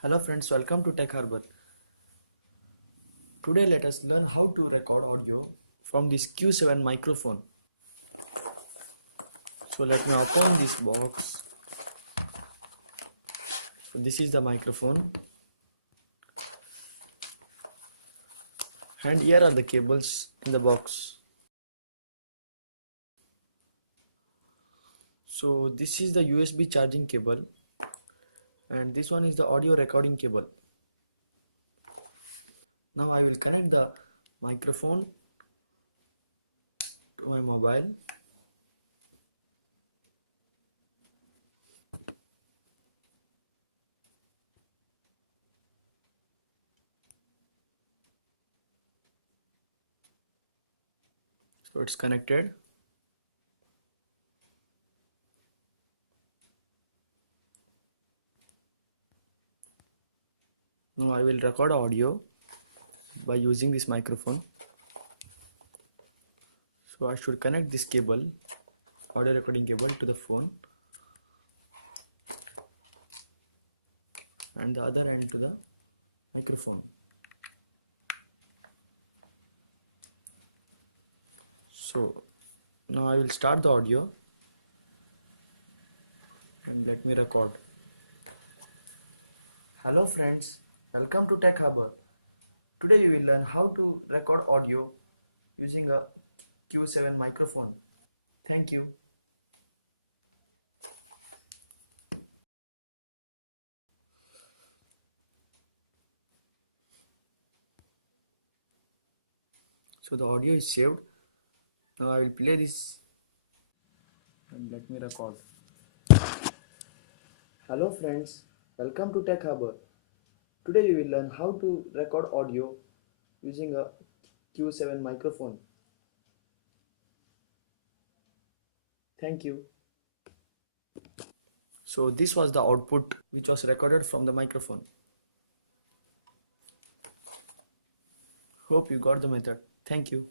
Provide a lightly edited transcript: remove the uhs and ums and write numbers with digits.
Hello friends, welcome to Tech Harbour. Today let us learn how to record audio from this Q7 microphone. So let me open this box. So this is the microphone and here are the cables in the box. So this is the USB charging cable and this one is the audio recording cable. Now I will connect the microphone to my mobile. So it's connected. Now I will record audio by using this microphone. So I should connect this cable, audio recording cable, to the phone and the other end to the microphone. So now I will start the audio and let me record. Hello friends, welcome to Tech Harbour. Today we will learn how to record audio using a Q7 microphone. Thank you. So the audio is saved. Now I will play this and let me record. Hello friends, welcome to Tech Harbour. Today we will learn how to record audio using a Q7 microphone. Thank you. So this was the output which was recorded from the microphone. Hope you got the method. Thank you.